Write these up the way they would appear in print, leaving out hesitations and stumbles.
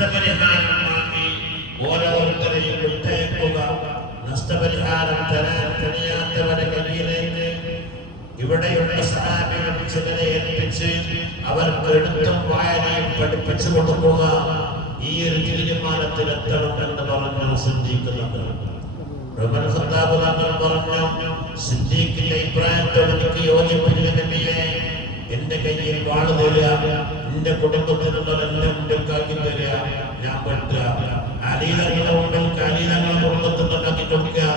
നഷ്ടപരിഹാരം വാങ്ങി ഓരോരുത്തരെയും വിട്ടയക്കുക. നഷ്ടപരിഹാരം തരാൻ കഴിയാത്തവരെ കയ്യിലേക്ക് ഇവിടെയുള്ള സഹാബികൾ ചിലരെ ഏൽപ്പിച്ച് അവർക്ക് എഴുത്തും വായനയും പഠിപ്പിച്ചു കൊടുക്കുക. ഈ ഒരു തീരുമാനത്തിലെത്തണം എന്ന് പറഞ്ഞു സിദ്ദീഖ്. ഉമർ ഖത്താബ് തങ്ങൾ പറഞ്ഞു, സിദ്ദീഖിന്റെ അഭിപ്രായത്തോട് എനിക്ക് യോജിപ്പില്ല നബിയെ. എന്റെ കയ്യിൽ വാള് തരിക, എന്റെ കുടുംബത്തിനുള്ളതെല്ലാം ഉണ്ടാക്കി തരിക, ഞാൻ പറ്റുക. അലീതങ്ങളുടെ മുമ്പിൽ അലീതങ്ങൾ കുടുംബത്തിനുണ്ടാക്കി കൊടുക്കുക,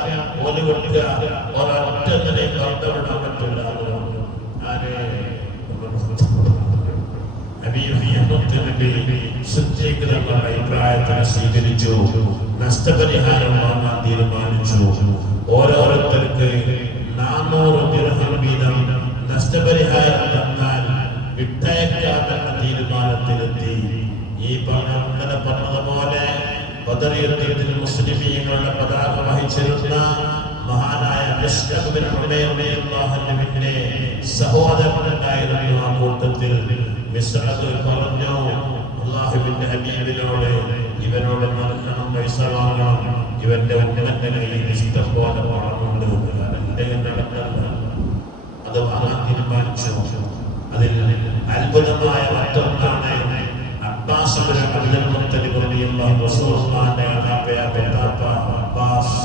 ഓല് കൊടുക്കുക, ഒരൊറ്റ നിലയും കറുത്തവിടാൻ പറ്റില്ല. അഭിപ്രായത്തിനെ സ്വീകരിച്ചു. നഷ്ടപരിഹാരം വാങ്ങാൻ തീരുമാനിച്ചു. ഓരോരുത്തർക്ക് 400 ദിർഹം വീതം നഷ്ടപരിഹാരം തന്നാൽ വിട്ടയക്കാമെന്ന തീരുമാനത്തിലെത്തി. ഈ ഇന്നലെ പറഞ്ഞതുപോലെ ബദർ യുദ്ധത്തിൽ മുസ്ലിമീങ്ങളുടെ പതാക വഹിച്ചിരുന്ന മഹാനായ റളിയല്ലാഹുവിന്റെ സഹോദരനുണ്ടായിരുന്നു. ആ കൂട്ടത്തിൽ മിസ്അദ് പറഞ്ഞു, അല്ലാഹുവിന്റെ ഹബീബിനോട് ഇവനോട് നൽകണം, പൈസ വാങ്ങണം, ഇവന്റെ ഉമ്മന്റെ കയ്യിൽ ഇഷ്ടം പോലെ പണമുണ്ട്, അത് വാങ്ങാൻ തീരുമാനിച്ചു. അതിൽ അത്ഭുതമായ മറ്റൊന്നാണ് അബ്ബാസ് അബ്ദുൽ മുത്തലിബ് റളിയല്ലാഹു റസൂലുള്ളാഹിന്റെ അബ്ബാസ്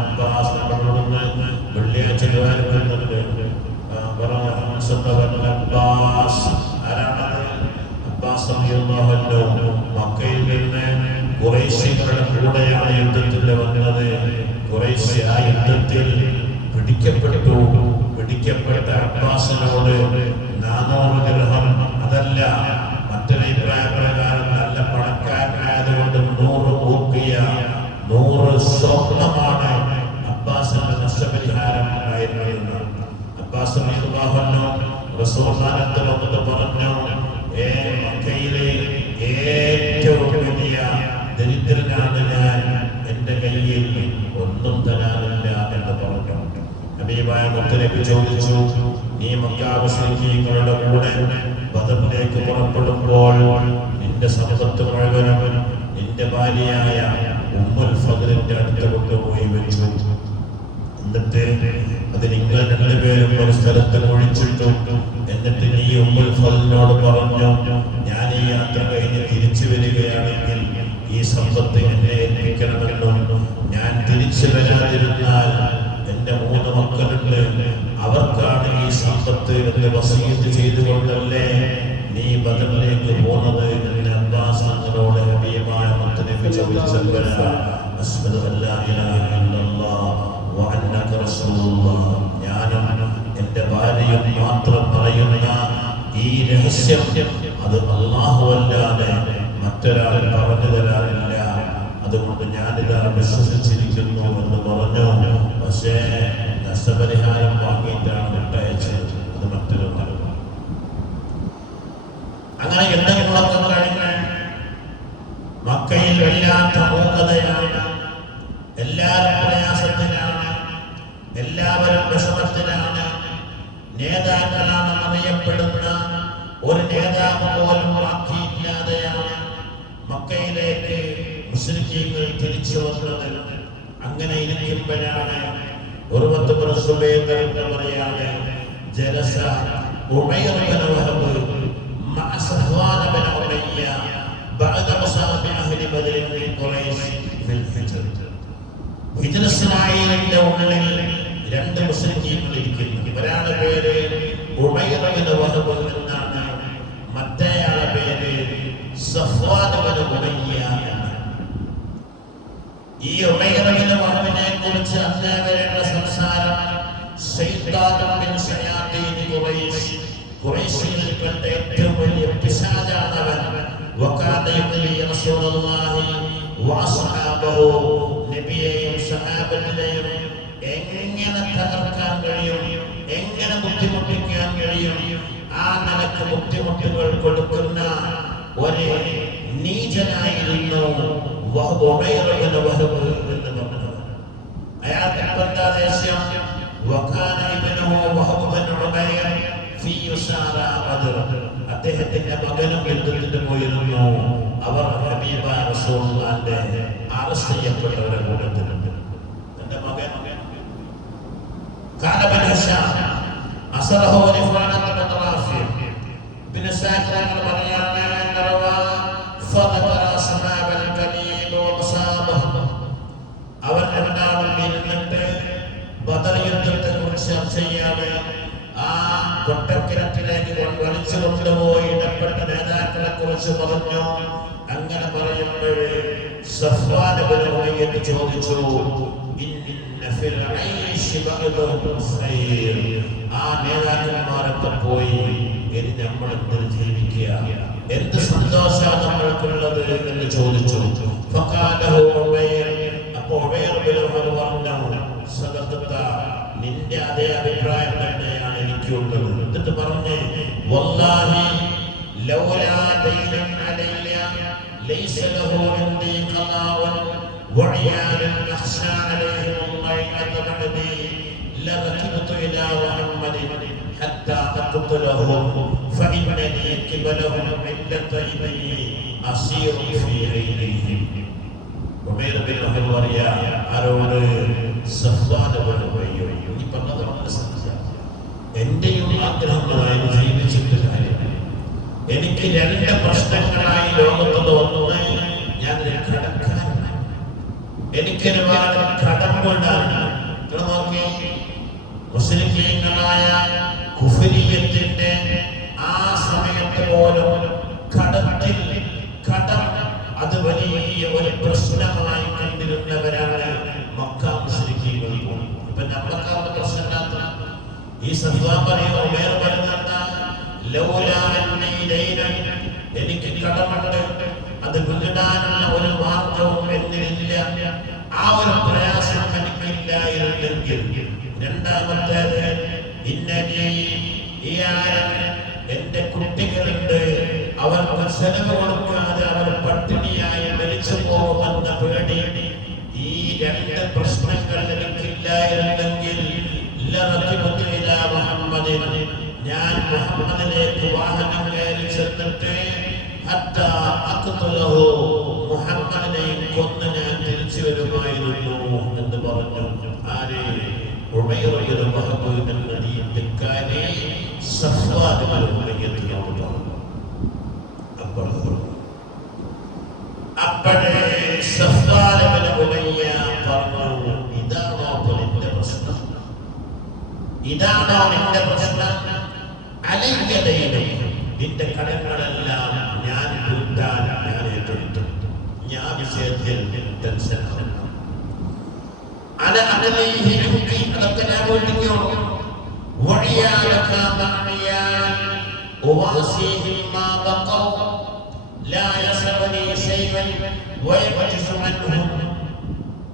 അബ്ബാസ് നമ്മളോടൊന്ന് വെള്ളിയാഴ്ച വരുന്നുണ്ട്. മക്കയിൽ നിന്ന് ഖുറൈശികളുടെ കൂടെയാണ് യുദ്ധത്തിൽ വന്നത്. ഖുറൈശി ആ യുദ്ധത്തിൽ പിടിക്കപ്പെട്ട അബ്ബാസിനോട് 400 ദിർഹം, അതല്ല മറ്റൊരു അഭിപ്രായ പ്രകാരം നല്ല പണക്കാരനായതുകൊണ്ട് 100 ഊക്കിയ 100 സ്വർണമാണ് അബ്ബാസിന്റെ നഷ്ടപരിഹാരം ഉണ്ടായിരുന്നത്. അബ്ബാസ് റസൂലുള്ളാഹിന്റെ വന്നിട്ട് പറഞ്ഞു, മക്കയിലെ ഏറ്റവും വലിയ ദരിദ്രനാണ് ഞാൻ, എന്റെ കയ്യിൽ ഒന്നും തരാനില്ല എന്ന് പറഞ്ഞു. ഹബീബായ മുത്തനബി ചോദിച്ചു, നീ മക്കാ മുശ്രിക്കീങ്ങളുടെ കൂടെ ബദറിലേക്ക് പുറപ്പെടുമ്പോൾ നിന്റെ സമ്പത്ത് മുഴുവനും നിന്റെ ഭാര്യയായ ഉമ്മുൽ ഫദ്ലിന്റെ അടുത്ത് കൊണ്ടുപോയി വെച്ചു. എന്നിട്ട് അത് നിങ്ങൾ രണ്ടുപേരും ഒരു സ്ഥലത്ത് ഒഴിച്ചിട്ടു. എന്നിട്ട് നീ ഉമ്മുൽ ഫദ്ലിനോട് പറഞ്ഞു, ഞാൻ ഈ യാത്ര കഴിഞ്ഞ് തിരിച്ചു വരികയാണെങ്കിൽ ഈ സമ്പത്ത് എന്നെ ഏൽപ്പിക്കണമെന്നും, ഞാൻ തിരിച്ചു വരാതിരുന്നാൽ എന്റെ 3 മക്കളുണ്ട്, അവർക്കാണ് ഈ സമ്പത്ത് എന്ന് വസീയത്ത് ചെയ്തുകൊണ്ടല്ലേ നീ ബദറിലേക്ക് പോകുന്നത് എന്ന് അബ്ബാസ് തങ്ങളോട് ഹബീബായ മുത്തനബി ചോദിച്ചപ്പോഴാണ് അശ്ഹദു അല്ലാ ഇലാഹ ഇല്ലല്ലാഹ് വ അന്നക റസൂലുള്ളാഹ്, ഞാനും എന്റെ ഭാര്യയും മാത്രം പറയുന്ന ഈ രഹസ്യം അത് അല്ലാഹു അല്ലാതെ മറ്റൊരാൾ പറഞ്ഞു തരാനില്ല, അതുകൊണ്ട് ഞാനിതാ വിശ്വസിച്ചിരിക്കുന്നു എന്ന് പറഞ്ഞു. പക്ഷേ നഷ്ടപരിഹാരം വാങ്ങിയിട്ടാണ് വിട്ടയച്ചത്. അത് മറ്റൊരു അങ്ങനെ യുദ്ധങ്ങളൊക്കെ കഴിഞ്ഞ് മക്കയിൽ വല്ലാത്ത മൂകതയാണ്. എല്ലാവരും പ്രയാസത്തിലാണ്, എല്ലാവരും വിഷമത്തിലാണ്. നേതാക്കളാണ് അറിയപ്പെടുന്ന ഒരു നേതാവ് പോലും ബാക്കിയില്ലാതെയാണ് മക്കയിലേക്ക് മുസ്ലിമീങ്ങൾ തിരിച്ചു വന്നത്. അങ്ങനെ ഇരിക്കുമ്പോഴാണ് ഉർവത്ത് ബിൻ സുബൈർ എന്ന് പറയാതെ ജലസ ഉമൈർ ബിൻ വഹബ് മഅ സഫ്വാൻ ബിൻ ഉമയ്യ ബഅദ മുസാബി അഹ്ലി ബദർ മിൻ ഖുറൈശ് ഫിൽ ഹിജ്റ. ഹിജ്റയിലെ ഉള്ളിൽ 2 മുസ്ലിമീങ്ങൾ ഇരിക്കുന്നു. ഇവരാണ് പേര് ഉമൈർ ബിൻ വഹബ് എന്നാണ്, മറ്റേയാളുടെ പേര് സഫ്വാൻ ബിൻ ഉമയ്യ. ഈ ഉമൈർ ബിൻ വഹബിനെ കുറിച്ച് അന്നേവരെയുള്ള സംസാരം ശൈത്താനും മിൻ ശയാത്തീൻ ഖുറൈശ്, ഖുറൈശിൽപ്പെട്ട ഏറ്റവും വലിയ പിശാചാണവൻ. വകാന യുദി റസൂലുള്ളാഹി വഅസ്ഹാബഹു, നബിയെയും സഹാബത്തിനെയും എങ്ങനെ തകർക്കാൻ കഴിയും, എങ്ങനെ ബുദ്ധിമുട്ടിക്കാൻ കഴിയും, ആ നിലക്ക് ബുദ്ധിമുട്ടുകൾ കൊടുക്കുന്ന ഒരു നീചനായിരുന്നു ഉമൈർ ബിൻ വഹബ് എന്ന് പറഞ്ഞത്. അയാൾക്ക് എന്താ ദേഷ്യം? വകാന ഇബ്നുഹു വഹബ് ബിൻ ഉമൈർ ഫീ യുസാറ ബദർ, അദ്ദേഹത്തിന്റെ മകനും യുദ്ധത്തിന് പോയിരുന്നു. അവർ റസൂലുള്ളാഹിന്റെ അറസ്റ്റ് ചെയ്യപ്പെട്ടവരുടെ കൂട്ടത്തിലുണ്ട്. തന്റെ മകൻ കാലബൻ ഹുഷാം അസറഹു റിഫാഅത്ത് ബിൻ റാഫി ബിൻ സഅദ് തങ്ങൾ പറയാണ് അവർ രണ്ടാളും ഇരുന്നിട്ട് ബദർ യുദ്ധത്തെ കുറിച്ച് ചർച്ച ചെയ്യാതെ ആ കൊട്ടക്കിണറ്റിലേക്ക് വലിച്ചു കൊണ്ടുപോയി ഇടപെട്ട നേതാക്കളെ കുറിച്ച് പറഞ്ഞു. അങ്ങനെ പറയുമ്പോൾ സഫ്വാൻ ഇബ്നു ഉമയ്യ ചോദിച്ചു, ആ നേതാക്കന്മാരൊക്കെ പോയി ഇനി നമ്മൾ എന്തിന് ജീവിക്കുക, എന്ത് സന്തോഷമാണ് നമ്മൾക്കുള്ളത് എന്ന് ചോദിച്ചു. അപ്പോൾ പറഞ്ഞു, സദഖത, നിന്റെ അതേ അഭിപ്രായം തന്നെയാണ് എനിക്കുള്ളത്. എന്നിട്ട് പറഞ്ഞ്, വല്ലാഹി ലൗലാ ദൈനൻ അലയ്യ ലൈസ ലഹു ഇൻദി ഖലാവൻ വഇയാലൻ അഖ്ശാ അലൈഹിം ളൈഅത ബഅദി ലറകിബതു ഇലാ മുഹമ്മദിൻ ഹത്താ തഖ്തുലഹു ഫഇന്നനി ഖിബലഹും ഇല്ലത ഇബനി അസീർ ഫീ ഐലിഹിം. ഉമൈർ ബിൻ വഹബ് പറയാ, ആരോട്? സഫ്വാൻ ഇബ്നു ഉമയ്യ. ഈ പറഞ്ഞത് വളരെ സത്യമാണ്. എന്റെയും ആഗ്രഹങ്ങളായി ജീവിച്ചിട്ട് കാര്യമില്ല. എനിക്ക് രണ്ട് പ്രശ്നങ്ങളായി ലോകത്ത് ഒന്ന്, ഞാൻ കടക്കാരനാണ്, എനിക്ക് ഒരുപാട് കടമ്പുണ്ടാണ്. നോക്കി, മുസ്ലിംകളായ കുഫരിയത്തിന്റെ ആ സമയത്ത് പോലും കടം അത് വലിയ ഒരു പ്രശ്നമായി കണ്ടിരുന്നവരാണ് മക്ക മുശ്രിക്കീങ്ങൾ. ഇപ്പൊ നമ്മളൊക്കെ പ്രശ്നമില്ലാത്ത ഈ സഫ്വാൻ പറയുന്ന ഉമൈർ പറയുന്നത്, എനിക്ക് കടമുണ്ട്, അത് വീടാനുള്ള ഒരു മാർഗവും എന്നിലില്ല, ആ ഒരു പ്രയാസം എനിക്കില്ലായിരുന്നെങ്കിൽ. രണ്ടാമത്തേത്, എന്റെ കുട്ടികളുണ്ട്, അവർക്ക് ചെലവ് കൊടുക്കാതെ അവർ പട്ടിണിയായി മരിച്ചു പോകുമെന്ന പേടി. ഈ രണ്ട് പ്രശ്നങ്ങൾ എനിക്കില്ലായിരുന്നെങ്കിൽ ഞാൻ മുഹമ്മദിലേക്ക് വാഹനം കയറി ചെന്നിട്ട് മുഹമ്മദിനെ കൊന്ന് ഞാൻ തിരിച്ചു വരുമായിരുന്നു എന്ന് പറഞ്ഞു. ആര്? ഉമൈർ ഇബ്നു വഹബ് എന്നീ പിൽക്കാലേ സഫ്വാൻ ഇബ്നു ഉമയ്യ പറഞ്ഞു. അപ്പോഴേ സഫ്വാൻ ഇബ്നു ഉമയ്യ പറഞ്ഞു, ഇതാണോ നിന്റെ പ്രശ്നം? ഇതാണോ നിന്റെ പ്രശ്നം? അലയ്യതയിലും നിന്റെ കടങ്ങളെല്ലാം ഞാൻ വീട്ടാൻ ഞാൻ ഏറ്റെടുത്തു. ഞാൻ വിഷയത്തിൽ ടെൻഷനാണ്. അതൊക്കെ ഞാൻ വീട്ടിക്കോളൂ.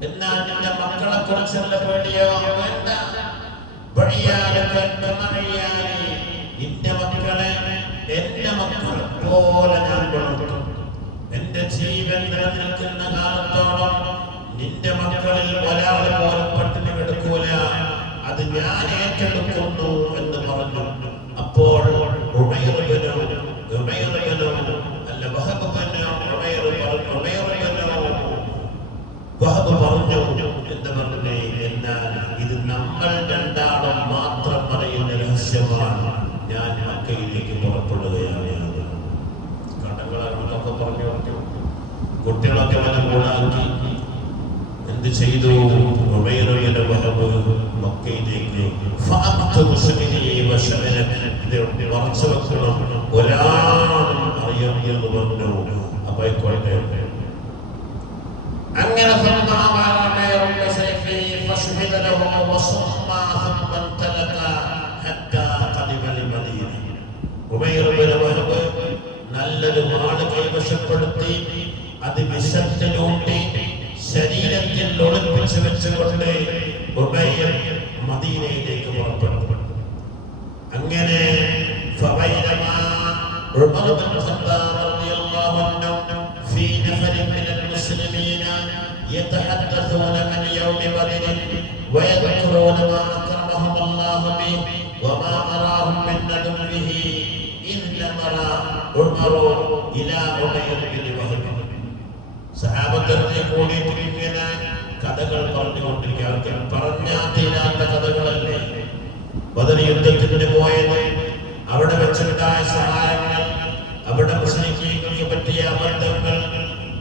എന്നാൽ നിന്റെ മക്കളെ കുറിച്ചുള്ള പേടിയോ വേണ്ട. നിന്റെ മക്കളെ എന്റെ മക്കളെ പോലെ ഞാൻ വളർത്തും. എന്റെ ജീവൻ നിലനിൽക്കുന്ന കാലത്തോളം നിന്റെ മക്കളിൽ ഒരാൾ പോലും പട്ടിണി കിടക്കൂല. അത് ഞാൻ ഏറ്റെടുക്കുന്നു എന്ന് പറഞ്ഞു. അപ്പോൾ വഹബ് പറഞ്ഞു, എന്താ പറഞ്ഞേ? എന്നാൽ ഇത് നമ്മൾ രണ്ടാളും മാത്രം പറയുന്ന രഹസ്യമാണ്. ഞാൻ മക്കയിലേക്ക് പുറപ്പെടുകയാണ്. കടകളൊക്കെ പറഞ്ഞു, കുട്ടികളൊക്കെ മനംകൂടാക്കി. എന്ത് ചെയ്തു? ഉമൈർ ഇബ്നു വഹബ് മക്കയിലേക്ക് മറച്ചു വെക്കണം, ഒരാളും അറിയാമെന്ന് പറഞ്ഞു. അപ്പോയിക്കോട്ടെ. അങ്ങനെ നല്ലൊരു വാള് കൈവശപ്പെടുത്തി അത് വിശത്തിലൂട്ടി ശരീരത്തിൽ ഒളിപ്പിച്ചു വെച്ചുകൊണ്ട് ഉമയ്ർ മദീനയിലേക്ക് പുറപ്പെട്ടു. അങ്ങനെ ഉമർ ബിൻ ഖത്താബ് റളിയല്ലാഹു അൻഹു ഫീ നഫരിൻ മിനൽ മുസ്ലിമീന യതഹദ്ദസൂന അൻ യൗമ ബദർ വയദ്കുറൂന മാ അക്രമഹും അല്ലാഹു ബിഹി വമാ അറാഹും മിൻ നദമിഹി ഇന്ന മറ ഉമർ ഇലാ ഉമൈർ ബിൻ വഹബ്. മഹത്വത്തെ കൂടിയിട്ടിരിക്കുന്ന കഥകൾ പറഞ്ഞുകൊണ്ടിരിക്കുക. അവർക്ക് പറഞ്ഞാൽ തീരാത്ത കഥകളല്ലേ. ബദർ യുദ്ധത്തിന് പോയത്, അവിടെ വെച്ചുണ്ടായ സഹായങ്ങൾ, അവിടെ മുസ്ലിങ്ങൾക്ക് പറ്റിയ അബദ്ധങ്ങൾ,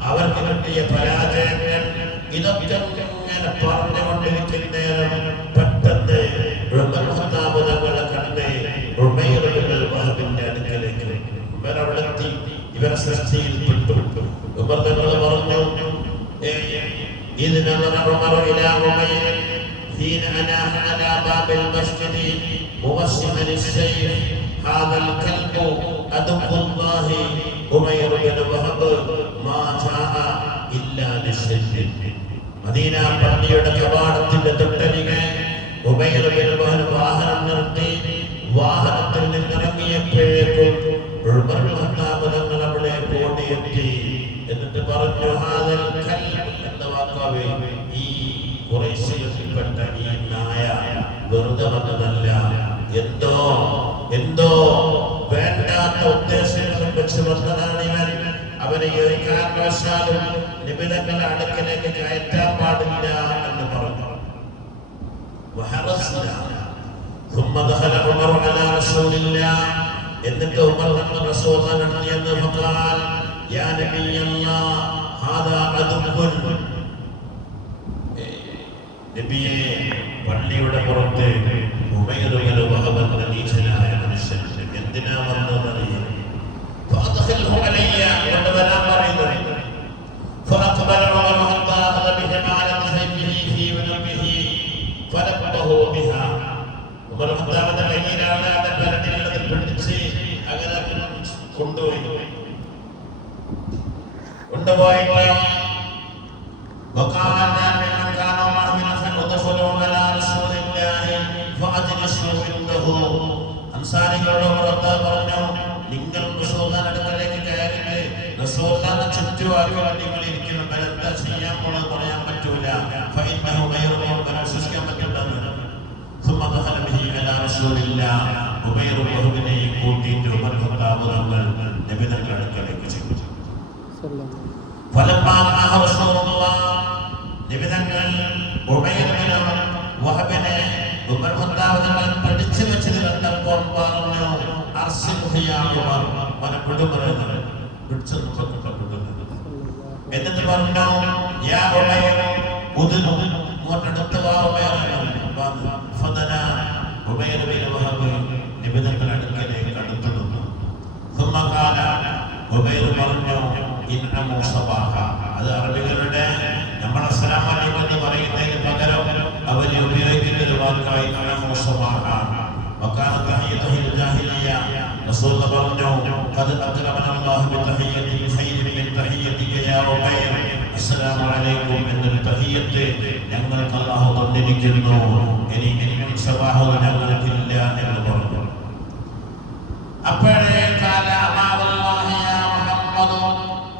അവർക്ക് പറ്റിയ പരാജയങ്ങൾ, ഇതൊക്കെ ഇങ്ങനെ പറഞ്ഞുകൊണ്ടിരിക്കുന്ന നേരം പെട്ടെന്ന് തങ്ങളെ കണ്ട് ഉമൈർ ഇബ്നുൽ വഹബിന്റെ അടുക്കലേക്ക് ഇവരവിടെത്തി. ഇവരെ സൃഷ്ടിയിൽ പെട്ടു. ഉമർ തങ്ങൾ പറഞ്ഞു, إذ نظر عمر إلى عمير حين أناح على باب المسجد موسما السيف هذا الكلب عدو الله عمير بن وهب ما جاء إلا للسجن. മദീന പള്ളിയുടെ കവാടത്തിന്റെ തൊട്ടരികെ ഉമൈർ ബിൻ വഹബ് വാഹനം നിർത്തി. വാഹനത്തിൽ നിന്നിറങ്ങിയപ്പോഴേക്കും ഉമർ ഖത്താബ് തങ്ങൾ അവിടെ ഓടിയെത്തി. എന്നിട്ട് പറഞ്ഞു, ഹാദൽ കൽബ് എന്ന വാക്കാവേ, ഈ ഖുറൈശിൽപ്പെട്ട ഈ നായ വെറുതെ വന്നതല്ല, എന്തോ വേണ്ടാത്ത ഉദ്ദേശങ്ങളും വെച്ച് വന്നതാണ് ഇവൻ. അവനെ ഒരു കാരണവശാലും നിബിധങ്ങളുടെ അടുക്കലേക്ക് കയറ്റാൻ പാടില്ല എന്ന് പറഞ്ഞു. ثم دخل عمر على رسول الله. എന്നിട്ട് ഉമർ തങ്ങൾ റസൂലുള്ളാഹിയുടെ അടുത്ത് ചെന്ന് فقال يا نبي الله هذا عدو. നബിയെ, പള്ളിയുടെ പുറത്ത് ഉമൈർ ഇബ്നുൽ വഹബ് എന്ന നീചനായ മനുഷ്യൻ എന്തിനാ വന്നതറിയാം. فأدخله علي وتبرأ مريض. فأقبل عمر حتى أخذ بحمالة سيفه في عنقه فنبه بها. ഉമർ ഖത്താബിന്റെ കയ്യിലാണ് അവന്റെ പരട്ടിലുള്ളത് പിടിച്ച് അങ്ങനെ കൊണ്ടുപോയിട്ട് وقال من كان مؤمنا فادخلوا على رسول الله فاجلسوا عنده. അൻസാരികളോട് പറഞ്ഞു, നിങ്ങൾ റസൂലുള്ളാഹിയുടെ അടുക്കലേക്ക് കയറിയിട്ട് റസൂലുള്ളാഹിനെ ചുറ്റുവാക്കാൻ നിങ്ങൾ ഇരിക്കണം. എന്താ ചെയ്യാൻ പോണെന്ന് പറയാൻ പറ്റൂല. ഫഇന്നഹു ഗൈറു വിശ്വസിക്കാൻ പറ്റില്ലെന്ന്. ثم دخل به على رسول الله. ഉമൈർ വഹബിനെ കൂട്ടിയിട്ട് ഉമർ ഖത്താബ് തങ്ങൾ നബി തങ്ങളുടെ അടുക്കലേക്ക് ചെന്നു. فلما رأى رسول الله നബി തങ്ങൾ ഉമൈർ ബിൻ വഹബിനെ ഉമർ ഖത്താബ് തങ്ങൾ പഠിച്ചു വെച്ചത് കണ്ടപ്പോൾ പറഞ്ഞു, അർസിൽഹു യാ ഉമർ, അവനെ വിടുമറന്ന് പിടിച്ചു നിർത്തപ്പെട്ടു. എന്നിട്ട് പറഞ്ഞു, യാ ഉമൈർ ഉദ്നു, ഇങ്ങോട്ടടുത്ത് വാ ഉമൈർ. ഫദന ഉമൈർ ബിൻ വഹബ് നബി തങ്ങളുടെ അടുക്കലേക്ക് അടുത്തു നിന്നു. ثم قال, ഉമൈർ പറഞ്ഞു, ഇന്നമു സബാഹ. അത് അറബികളുടെ നമ്മൾ അസ്സലാമു അലൈക്കും എന്ന് പറയുന്നതിന് പകരം അവർ ഉപയോഗിക്കുന്ന ഒരു വാക്കായി ഇന്നമു സബാഹ. വകാന തഹിയ്യത്തുൽ ജാഹിലിയ്യ. റസൂൽ പറഞ്ഞു, ഖദ് അക്രമന അല്ലാഹു ബിതഹിയ്യത്തി ഖൈരി മിൻ തഹിയ്യതിക യാ ഉമൈർ. അസ്സലാമു അലൈക്കും എന്നൊരു തഹിയ്യത്ത് ഞങ്ങൾക്ക് അല്ലാഹു തന്നിരിക്കുന്നു. ഇനി സബാഹ ഞങ്ങൾക്കില്ല എന്ന് പറഞ്ഞു. അപ്പോഴേ കാല അമാവല്ലാഹി യാ മുഹമ്മദ്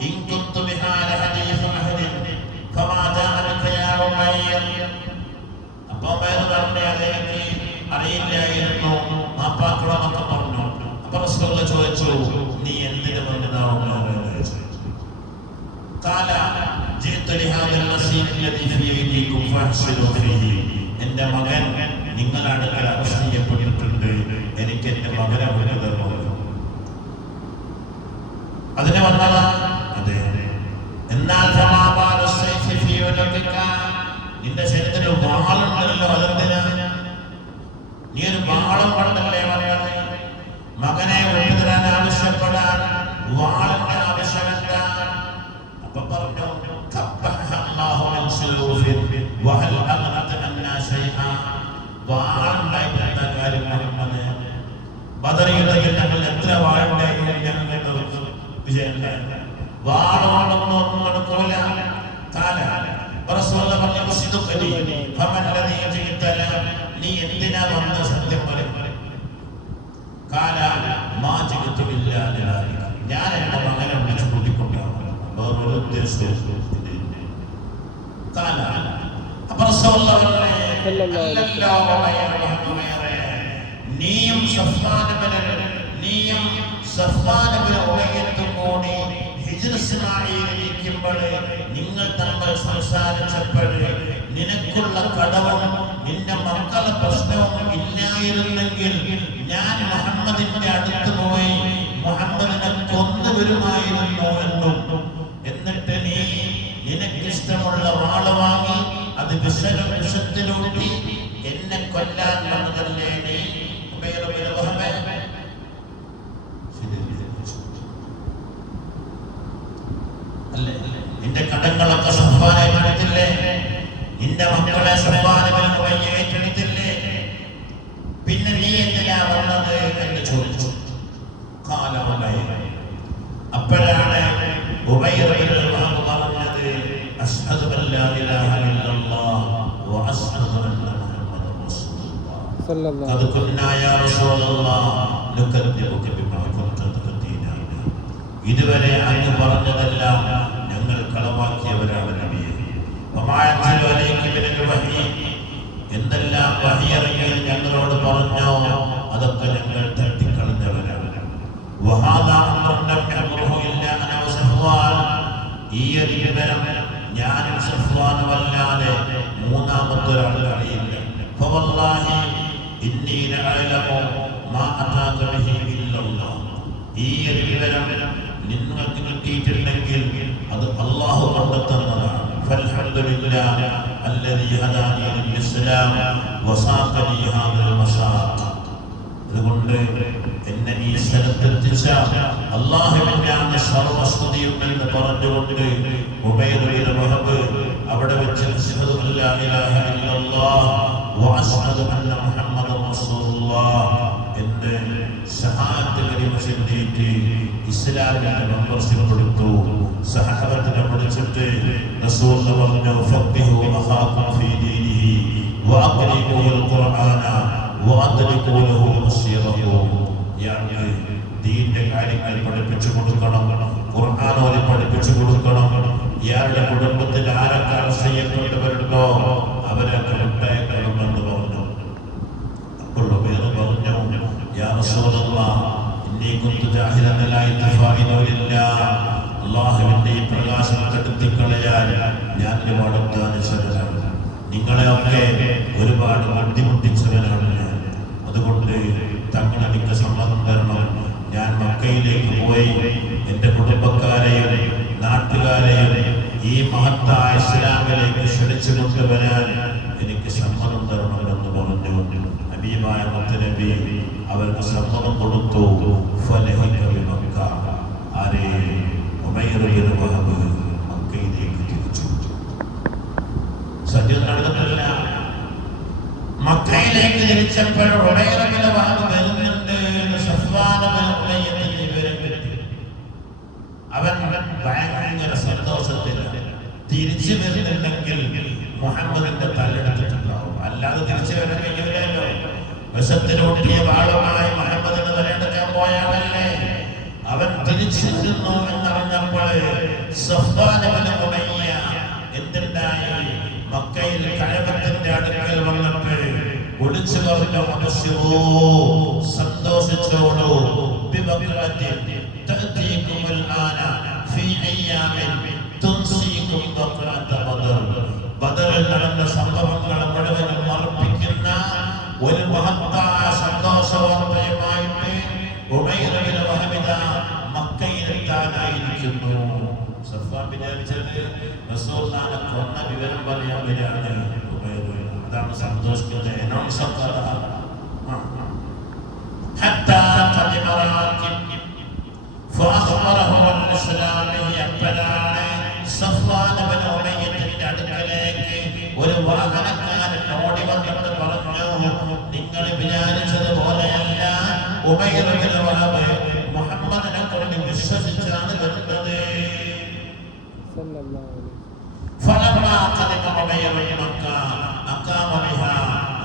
ഇൻ കുന്തു ബിഹാല ഹദീസ് അഹദിൻ ഫമാ ജാഅ ബിക യാ ഉമൈർ. അപ്പോൾ ഉമൈർ പറഞ്ഞു, അതെനിക്ക് അറിയില്ലായിരുന്നു, മാപ്പാക്കണമെന്നൊക്കെ പറഞ്ഞു. അപ്പോൾ റസൂലുള്ളാഹി ചോദിച്ചു, നീ എന്തിനു വന്നതാണ് ഉമൈർ എന്ന് ചോദിച്ചു. കാല ജിഅ്തു ലിഹാദൽ നസീബ് അല്ലദീ ഫീ യദീകും ഫഹ്സിനു ഫീഹി. എൻ്റെ മകൻ നിങ്ങളുടെ അടുക്കൽ അറസ്റ്റ് ചെയ്യപ്പെട്ടിട്ടുണ്ട്, എനിക്ക് എൻ്റെ മകനെ വിടുതരണം. അതിനെ വന്നതാണ്. അതെ. എന്നാൽ നിന്റെ ശരീരത്തിൽ വാളുണ്ടല്ലോ, അതെന്തിനാ? നീ ഒരു വാളം കൊണ്ടല്ലേ പറയണേ? മകനെ വിട്ടുതരാൻ ആവശ്യപ്പെടാൻ വാളിന്റെ ആവശ്യമില്ല. അപ്പൊ പറഞ്ഞു, വാളുണ്ടായിട്ടുള്ള കാര്യം പറഞ്ഞത് ബദർ യുദ്ധത്തിൽ എത്ര വാളുണ്ടായിരുന്നു? വാളോടൊന്നും നടക്കൂല. നീ എന്തിനാ വന്ന സത്യം പറയും? ഞാൻ എന്റെ മകനെ വിളിച്ചു കൂട്ടിക്കൊണ്ടാണ് വേറൊരു ഉദ്ദേശവും. നീയും സഫ്വാൻ ഇബ്നു ഉമയ്യത്തും കൂടി ഹിജ്ർ ഇസ്മാഈലിലേക്കും വിളിക്കുമ്പോൾ നിങ്ങൾ തമ്മിൽ സംസാരിച്ചപ്പോൾ നിനക്കുള്ള കടവും നിന്റെ മക്കളുടെ പ്രശ്നവും ഇല്ലായിരുന്നെങ്കിൽ ഞാൻ മുഹമ്മദിന്റെ അടുത്ത് പോയി മുഹമ്മദിനെ കൊന്നുവരുമായിരുന്നു എന്നും, എന്നിട്ട് നീ നിനക്കിഷ്ടമുള്ള വാള് വാങ്ങി അത് വിഷത്തിലൂട്ടി എന്നെ കൊല്ലാൻ വന്നതല്ലേ നീ? നിന്റെ കടങ്ങളൊക്കെ സഫ്വാൻ ഏറ്റെടുത്തില്ലേ? നിന്റെ മക്കളെ സഫ്വാൻ ഏറ്റെടുത്തില്ലേ? പിന്നെ നീ എന്തിനാ വന്നത് എന്ന് ചോദിച്ചു. അപ്പോഴാണ് ഉബൈർ ഇബ്നുൽ വഹബ് പറഞ്ഞത്, അശ്ഹദു അല്ലാ ഇലാഹ ഇല്ലല്ലാഹ് വ അശ്ഹദു അന്ന മുഹമ്മദൻ റസൂലുള്ളാഹ് ഖദ് കുന്നാ യാ റസൂലല്ലാഹ് നുകദ്ദിബുക ബിമാ കുൻത തഖദീന. ഇതുവരെ അങ്ങ് പറഞ്ഞതെല്ലാം ഞങ്ങൾ കളവാക്കിയവരാണ് നബിയെ. വമാഅൻസലു അലൈക മിനൽ വഹി, എന്തെല്ലാം വഹി ഇറങ്ങി ഞങ്ങളോട് പറഞ്ഞോ അതൊക്കെ ഞങ്ങൾ തട്ടിക്കളഞ്ഞവരാണ്. വഹാദാ അംറുൻ ലം യഅ്മുറുഹു ഇല്ലാ അന വസഫ്വാൻ, ഈ ഒരു വിവരം ഞാനും സഫ്വാനും അല്ലാതെ മൂന്നാമത്തെ ഒരാൾ അറിയില്ല. ഫവല്ലാഹി ഇന്നി ലഅലമു മാ അതാക ബിഹി ഇല്ലല്ലാഹ്, ഈ ഒരു വിവരം നിങ്ങൾക്ക് കിട്ടിയിട്ടുണ്ടെങ്കിൽ അത് അല്ലാഹു കൊണ്ടുതന്നതാണ്. ഫൽഹംദുലില്ലാഹി അല്ലദീ ഹദാനി ലിൽ ഇസ്ലാം വസാഖനി ഹാദൽ മസാഖ്. അതുകൊണ്ട് എന്നെ ഈ സ്ഥലത്തെത്തിച്ച അല്ലാഹുവിനാണ് സർവസ്തുതിയും എന്ന് പറഞ്ഞുകൊണ്ട് ഉബൈർ ഇബ്നുൽ വഹബ് അവിടെ വെച്ച് അശ്ഹദു അല്ലാ ഇലാഹ ഇല്ലല്ലാഹ് വ അശ്ഹദു അന്ന മുഹമ്മദൻ റസൂലുള്ളാഹ് എന്ന് ഷഹാദത്ത് കലിമ ചൊല്ലിയിട്ട് ഇസ്ലാമിന്റെ മെമ്പർഷിപ്പ് എടുത്തു. സഹാബത്തിനെ വിളിച്ചിട്ട് റസൂൽ പറഞ്ഞു, ഫഖിഹു അഖാകും ഫീ ദീനിഹി വഅഖ്രിബുൽ ഖുർആന വഅദ്രികു ലഹു മസ്യറഹു. ഇയാൾക്ക് ദീനിന്റെ കാര്യങ്ങൾ പഠിപ്പിച്ചു കൊടുക്കണം, ഖുർആൻ ഓതി പഠിപ്പിച്ചു കൊടുക്കണം. ഇയാളുടെ കുടുംബത്തിൽ ആരൊക്കെ ചെയ്യപ്പെട്ടവരുണ്ടോ അവരൊക്കെ വിട്ടയക്കണമെന്ന് പറഞ്ഞു. അപ്പോൾ വേറെ പറഞ്ഞു, യാ റസൂലല്ലാഹ് ഇന്നി കുന്തു ജാഹിലൻ ലാ ഇത്ഫാഇ നൂരില്ലാഹ്, അല്ലാഹുവിന്റെ ഈ പ്രകാശം കെടുത്തിക്കളയാൻ ഞാൻ ഒരുപാട് അധ്വാനിച്ചവനാണ്. നിങ്ങളെയൊക്കെ ഒരുപാട് ബുദ്ധിമുട്ടിച്ചവനാണ് ഞാൻ. അതുകൊണ്ട് തങ്ങൾ എനിക്ക് സമ്മതം തരണം. ഞാൻ മക്കയിലേക്ക് പോയി എൻ്റെ കുടുംബക്കാരെയും നാട്ടുകാരെയും ഈ മഹത്തായ ഇസ്ലാമിലേക്ക് ക്ഷണിച്ചു കൊണ്ടുവരാൻ എനിക്ക് സമ്മതം തരണമെന്ന് പറഞ്ഞു. ഹബീബായ മുത്തനബി അവർക്ക് സമ്മതം കൊടുത്തു. ഫലഹിക ബിമക്ക, ആരെ? ഉമൈർ ഇബ്നുൽ വഹബ് മക്കയിലേക്ക് തിരിച്ചു. സത്യം നടന്നിട്ടില്ല. മക്കയിലേക്ക് തിരിച്ചപ്പോൾ ഉമൈർ ഇബ്നുൽ വഹബ് വരുന്നുണ്ട് എന്ന് സഫ്വാൻ ഇബ്നു ഉമയ്യത്തിന് വിവരം കിട്ടി. അവൻ ഭയങ്കര സന്തോഷത്തിലാണ്. തിരിച്ചു വരുന്നുണ്ടെങ്കിൽ മുഹമ്മദിന്റെ തലയെടുത്തിട്ടുണ്ടാവും, അല്ലാതെ തിരിച്ചു വരാൻ കഴിയില്ലല്ലോ. വിഷത്തിലൂട്ടിയ വാളുമായി മുഹമ്മദിന്റെ തലയെടുക്കാൻ പോയാണല്ലേ. അവൻ തിരിച്ചിരുന്നു എന്നറിഞ്ഞപ്പോൾ സഫ്വാൻ ഇബ്നു ഉമയ്യ എന്തുണ്ടായി? മക്കയിൽ കഅബത്തിന്റെ അടുക്കൽ വന്നിട്ട് വിളിച്ചു പറഞ്ഞു, അബ്ശിറൂ, സന്തോഷിച്ചോളൂ, ബിബഖറത്തിൻ തഅതീകുമുൽ ആന ഫീ അയ്യാമിൻ തുൻസീകും ബഖറത ബദർ. ബദറിൽ നടന്ന സംഭവങ്ങൾ മുഴുവനും മറപ്പിക്കുന്ന ഒരു മഹത്തായ സന്തോഷ വാർത്തയുമായിട്ട് ഉമൈർ ഇബ്നു വഹബ് മക്കയിലെത്താനായിരിക്കുന്നു. സഫ്വാൻ വിചാരിച്ചത് റസൂലുള്ളാഹിനെ കൊന്ന വിവരം പറയാൻ വരികയാണ് ഉമൈർ. അതാണ് സന്തോഷിക്കുന്നത്. حتى قدم راكب فأخبره الإسلام. അപ്പോഴാണ് സഫ്വാൻ ഇബ്നു ഉമയ്യയുടെ അടുക്കലേക്ക് ഒരു വാഹനക്കാരൻ ഓടി വന്നിട്ട് പറഞ്ഞു, നിങ്ങൾ വിചാരിച്ചതുപോലെയല്ല ഉമൈർ ഇബ്നു വഹബ് മുഹമ്മദിനെ കൊണ്ട് വിശ്വസിച്ചാണ് വരുന്നത്. فلما قدم عمير مكة أقام بها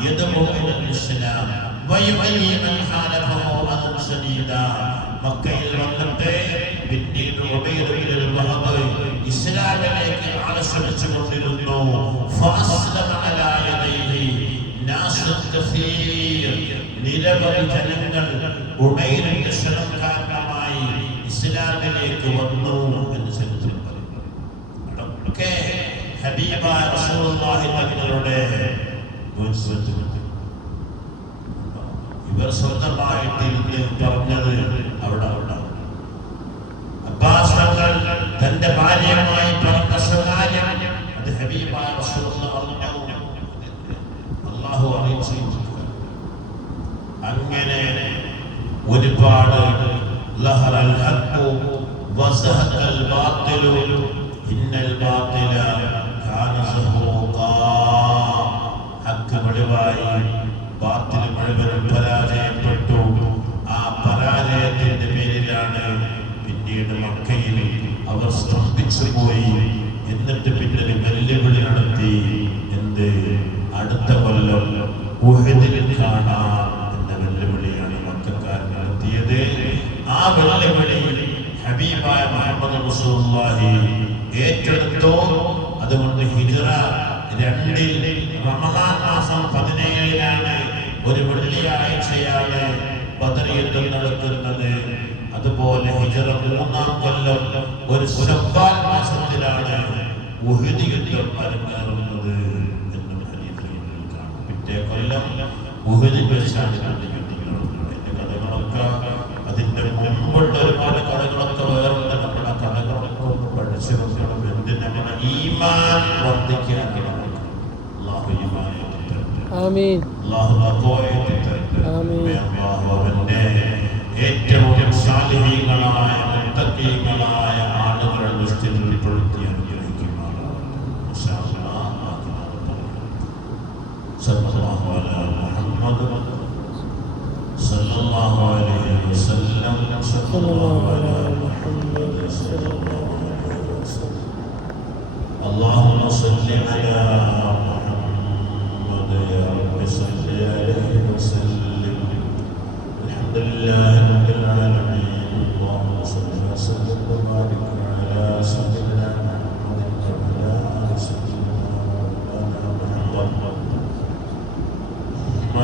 يدعو إلى الإسلام ويبين من خالفه أذى شديدا. മക്കയിൽ വന്നിട്ട് പിന്നീട് ഉമൈർ ഇബ്നുൽ വഹബ് ഇസ്ലാമിലേക്ക് ആളെ ക്ഷണിച്ചുകൊണ്ടിരുന്നു. ഫഅസ്ലമ അലാ യദൈഹി നാസ് കസീർ. നിരവധി ജനങ്ങൾ ഉമൈറിന്റെ ക്ഷണം കാരണമായി ഇസ്ലാമിലേക്ക് വന്നു എന്ന് ചരിത്രം പറയുന്നു. ഇവർ സ്വന്തമായിട്ട് പറഞ്ഞത് അവിടെ അബ്ബാസ് തങ്ങൾ തന്റെ ഭാര്യയുമായി പറഞ്ഞ സ്വകാര്യം അത് ഹബീബായ റസൂലുള്ളാഹി പറഞ്ഞു. അല്ലാഹു അറിയിച്ചു. അങ്ങനെ ഒരുപാട് ലഹറൽ ഹഖ് വസഹഖൽ ബാത്തിലു ഇന്നൽ ബാത്തില കാന സഹൂഖാ. ഹഖ് വെളിവായി ബാത്തിൽ മുഴുവൻ പരാജയപ്പെട്ടു. ആ പരാജയത്തിന്റെ പേരിലാണ് പിന്നീട് മക്കയിൽ അവർ സ്തംഭിച്ചു പോയി. എന്നിട്ട് പിന്നെ വെല്ലുവിളി നടത്തി. എന്ത്? അടുത്ത കൊല്ലം ഉഹദിൽ കാണാം എന്ന വെല്ലുവിളിയാണ് മക്കക്കാർ നടത്തിയത്. ആ വെല്ലുവിളി ഹബീബായ മുഹമ്മദ് റസൂലുള്ളാഹി ഏറ്റെടുത്തു. അതുകൊണ്ട് ഹിജ്റ 2 റമദാൻ മാസം 17 ഒരു വെള്ളിയാഴ്ചയാണ് ബദർ യുദ്ധം നടക്കുന്നത്. അതുപോലെ ഹിജ്റ 3-ാം കൊല്ലം ഒരു ശവ്വാൽ മാസത്തിലാണ് ഉഹദ് യുദ്ധം അരങ്ങേറുന്നത് എന്നും ഹദീസിൽ കാണാം. പിറ്റേ കൊല്ലം ഉഹദിൽ വെച്ചാണ് അതിന്റെ കഥകളൊക്കെ, അതിന്റെ മുമ്പുള്ള ഒരുപാട് കഥകളൊക്കെ വേറുണ്ട്. നമ്മുടെ കഥകളൊക്കെ ഒന്ന് പഠിച്ചു നോക്കണം. എന്തിന് നമ്മുടെ ഈമാൻ വർദ്ധിക്കാൻ അല്ലാഹു ഈമാൻ ആമീൻ. അവന്റെ ഏറ്റവും സാലിഹീങ്ങളായ മുത്തഖീങ്ങളായ ആളുകളുടെ ലിസ്റ്റിൽ ഉൾപ്പെടുത്തി അനുഗ്രഹിക്കുമാറാണ്. സല്ലല്ലാഹു അലൈഹി മുഹമ്മദ് സല്ലല്ലാഹു അലൈഹി വസല്ലം. സല്ലല്ലാഹു അലൈഹി മുഹമ്മദ് സല്ലല്ലാഹു അലൈഹി വസല്ലം. اللهم صل على محمد يا رب صل عليه وسلم. الحمد لله رب العالمين. اللهم صل وسلم وبارك على سيدنا محمد وعلى آل سيدنا محمد.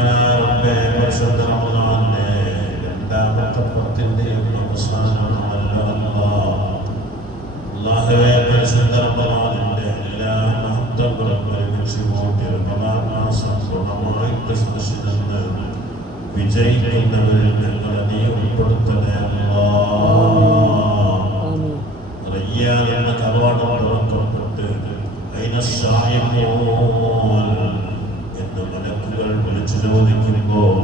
يا رب പരിശുദ്ധ റമദാനിലെ 2ാമത്തെ പത്തിന്റെ അവസാനമാണല്ലോ അല്ലാഹുവേ. പരിശുദ്ധ റമദാനിന്റെ എല്ലാ മഹത്വങ്ങളും പരിഗണിച്ചുകൊണ്ട് റമദാൻ മാസം ഗുണമായിട്ട് സൃഷ്ടിച്ചെന്ന് വിജയിക്കുന്നവരിൽ ഞങ്ങളെ നീ ഉൾപ്പെടുത്തണേ അല്ലാഹ്. റയ്യാൻ എന്ന കവാടം തുറക്കപ്പെട്ട് എന്ന് മലക്കുകൾ വിളിച്ചു ചോദിക്കുമ്പോൾ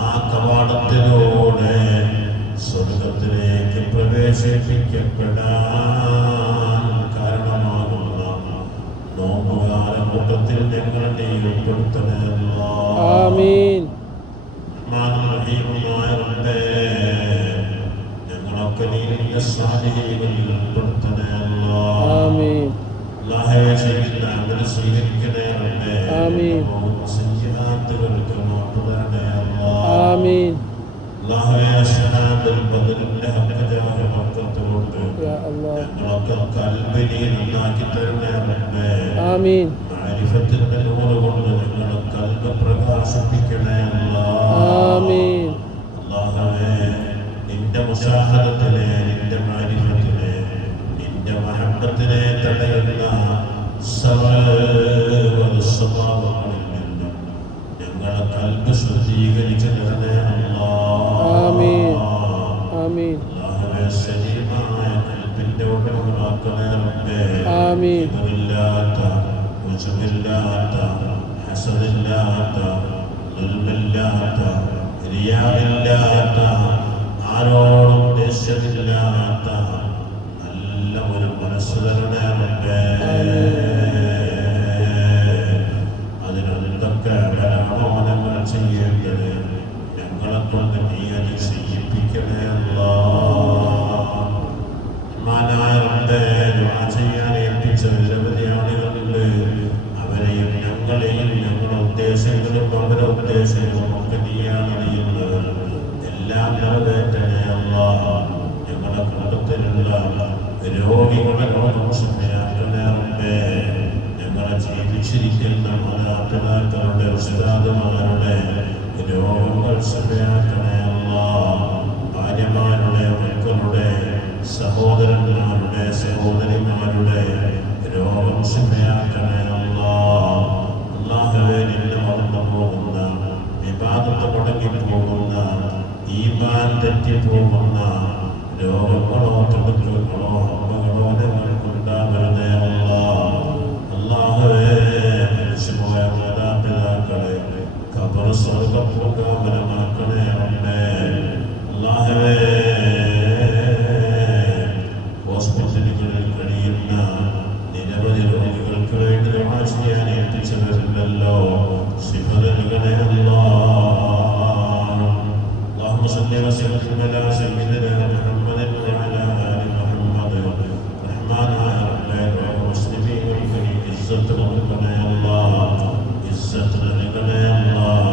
ആ കവാടത്തിലൂടെ സ്വർഗത്തിലേക്ക് പ്രവേശിപ്പിക്കപ്പെടാൻ കാരണമാകുന്ന നോമ്പുകാല കൂട്ടത്തിൽ ഞങ്ങളെ നീ ഉൾപ്പെടുത്തണേ ആമീൻ. ഞങ്ങളൊക്കെ നീ നിന്റെ സാന്നിധ്യങ്ങളിൽ ഉൾപ്പെടുത്തണേ ആമീൻ. സ്വീകരിക്കണേ ആമീൻ. സയ്യിദാത്തുകൾക്ക് മാപ്പ് തരണേ ആമീൻ. ഞങ്ങളൊക്കെ കൽബിനെ നന്നാക്കി തരണേ ആമീൻ. മാരിഫത്തിന്റെ നൂറ് കൊണ്ട് ഞങ്ങളെ കൽബ് പ്രകാശിപ്പിക്കണേ ആമീൻ. അല്ലാഹുവേ, നിന്റെ മുശാഹദത്തിനെ, നിന്റെ മാരിഫത്തിനെ, നിന്റെ മഹബ്ബത്തിനെ തടയുന്ന സർവ്വ സ്വഭാവങ്ങളിൽ നിന്നും ഞങ്ങളെ കൽബ് ശുദ്ധീകരിച്ചു തരണേ ആമീൻ. ആമീൻ. അല്ലാഹുവേ, സജീവമായ കൽബിന്റെ ഉടമകളാക്കണേ റബ്ബേ. ആമീൻ. ഇല്ലാത്ത ഉജുബില്ലാത്ത ഹസദില്ലാത്ത ദുൽമില്ലാത്ത റിയാഇല്ലാത്ത ആരോടും ദേഷ്യമില്ലാത്ത നല്ല ഒരു മനസ്സ് തരണേ റബ്ബേ. അതിനെന്തൊക്കെ കരാമോനങ്ങൾ ചെയ്യേണ്ടത് ഞങ്ങളെ കൊണ്ട് നീ അത് ചെയ്യിപ്പിക്കണേ അല്ലാഹ്. മാനായ റബ്ബേ, ദുആ ചെയ്യാൻ ഏൽപ്പിച്ച നിരവധി ആളുകളുണ്ട്. അവരെയും ഞങ്ങളെയും ഞങ്ങളുടെ ഉദ്ദേശങ്ങളും അവരുടെ ഉദ്ദേശങ്ങളും ഒക്കെ നീയാണ് അറിയുന്നത്. എല്ലാം നിറവേറ്റണേ അല്ലാഹ്. ഞങ്ങളുടെ കുടുംബത്തിലുള്ള രോഗികളെ രോഗം ശമയാക്കണേ റബ്ബേ. ഞങ്ങളെ ജീവിച്ചിരിക്കുന്ന മാതാപിതാക്കളുടെ ഉസ്താദുമാരുടെ രോഗങ്ങൾ ശമയാക്കണേ അല്ലാഹ്. ഭാര്യമാരുടെ, മക്കളുടെ, സഹോദരന്മാരുടെ, സഹോദരിമാരുടെ രോഗം ശമയാക്കണേ അല്ലാഹ്. അല്ലാഹുവേ നിന്നെ മറന്നു പോകുന്ന, വിവാദത്ത് മുടങ്ങി പോകുന്ന, ഈമാൻ തെറ്റി പോകുന്ന രോഗങ്ങളോ തുടുക്കുകളോ അമ്മകളോ ഞങ്ങൾക്കുണ്ടാകരുതേ അല്ലാഹുവേ. മരിച്ചുപോയ മാതാപിതാക്കളെ ഖബർ സ്വർഗ്ഗപൂങ്കാവനമാക്കണേ റബ്ബേ. അല്ലാഹുവേ ഹോസ്പിറ്റലുകളിൽ കഴിയുന്ന നിരവധി രോഗികൾക്ക് വേണ്ടി ദുആ ചെയ്യാൻ ഏൽപ്പിച്ചവരുണ്ടല്ലോ, ശിഫ നൽകണേ اللهم صل وسلم على سيدنا محمد وعلى آل محمد. رحمن والمسلمين عزة ربنا يا الله، عزة ربنا يا الله.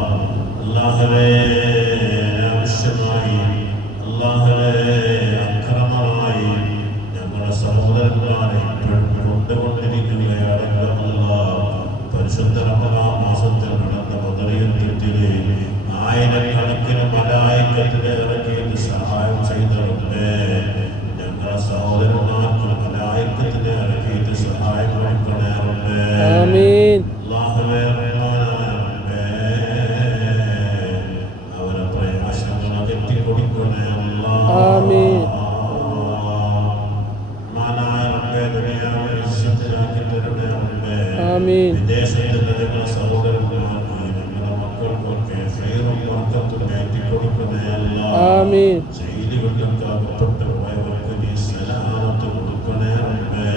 الله ആവശ്യമായി അക്രമമായി ഞങ്ങളുടെ സഹോദരന്മാരെ കൊണ്ടുകൊണ്ടിരിക്കുകയാണല്ലോ. പരിശുദ്ധ റമദാൻ മാസത്തിൽ നടന്ന ബദറിയത്തിലെ ആയിരക്കണക്കിന് മലായികത്തിനെ ഇറക്കിയിട്ട് സഹായം ചെയ്തവരുടെ ഞങ്ങളുടെ സഹോദരന്മാർക്ക് മലായികത്തിനെ ഇറക്കിയിട്ട് സഹായം കൊടുക്കണേ റബ്ബേ. അല്ലാഹുവേ അവരെ പ്രയാസങ്ങൾ അകറ്റിക്കൊടുക്കണേ അല്ലാഹ്. മാനായ റബ്ബേ ദുനിയാവിൽ ഇസ്സത്തിലാക്കി തരണേ റബ്ബേ. വിദേശത്ത് ഞങ്ങളുടെ സഹോദരന്മാർക്ക് ഞങ്ങളുടെ മക്കൾക്കൊക്കെ ഖൈറും ബർക്കത്തും ഏറ്റിക്കൊടുക്കണേ അല്ലാഹ്. ജയിലുകളിലൊക്കെ അകപ്പെട്ടു പോയവർക്ക് നീ സലാമത്ത് കൊടുക്കണേ റബ്ബേ.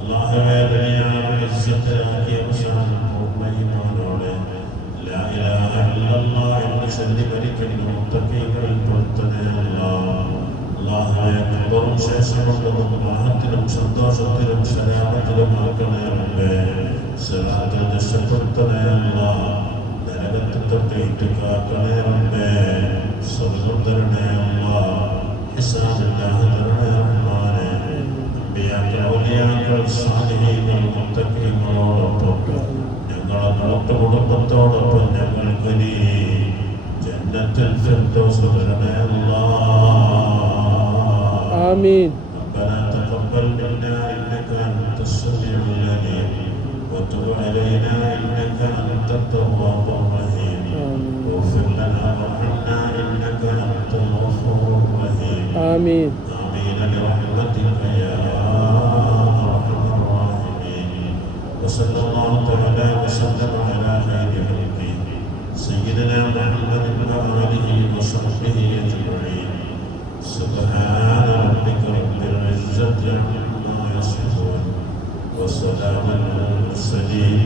അല്ലാഹുവേ ദുനിയാവിൽ ഇസ്സത്തിലാക്കി അവസാനം പൂർണ്ണ ഈമാനോടെ ലാ ഇലാഹ ഇല്ലല്ലാഹ് എന്ന് ചൊല്ലി മരിക്കുന്ന മുത്തഖീങ്ങളിൽ പെടുത്തണേ അല്ലാഹ്. അല്ലാഹുവേ ഖബറും ശേഷമുള്ളതും റാഹത്തിലും സന്തോഷത്തിലും സലാമത്തിലും ആക്കണേ റബ്ബേ. സിറാത്തിൽ രക്ഷപ്പെടുത്തണേ അല്ലാഹ്. നരകത്തിൽ തൊട്ട് ഇട്ടുകാക്കണേ റബ്ബേ. സ്വർഗ്ഗം തരണേ അല്ലാഹ്. ഹിസാബില്ലാഹി തരണേ റഹ്മാനേ. അമ്പിയാക്കൾ ഔലിയാക്കൾ സാലിഹീങ്ങൾ മുത്തഖീങ്ങളോടൊപ്പം ഞങ്ങളെ കൂട്ടുകുടുംബത്തോടൊപ്പം ഞങ്ങൾക്ക് നീ ജന്നത്തുൽ ഫിർദൗസ് തരണേ അല്ലാഹ്. ربنا تقبل منا إنك أنت السميع العليم وتب علينا إنك أنت التواب الرحيم واغفر لنا وارحمنا إنك أنت الغفور الرحيم. آمين برحمتك يا أرحم الراحمين. وصلى الله تعالى وسلم على خير خلقه سيدنا محمد وآله وصحبه أجمعين. سبحان ربك رب العزة عما يصفون وسلام على المرسلين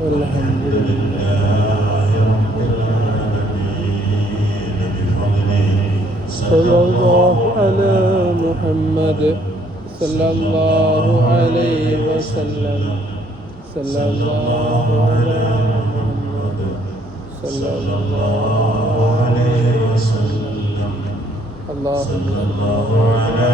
والحمد لله رب العالمين. بفضله صلى الله على محمد صلى الله عليه وسلم. صلى الله على محمد صلى الله عليه وسلم. صلى الله على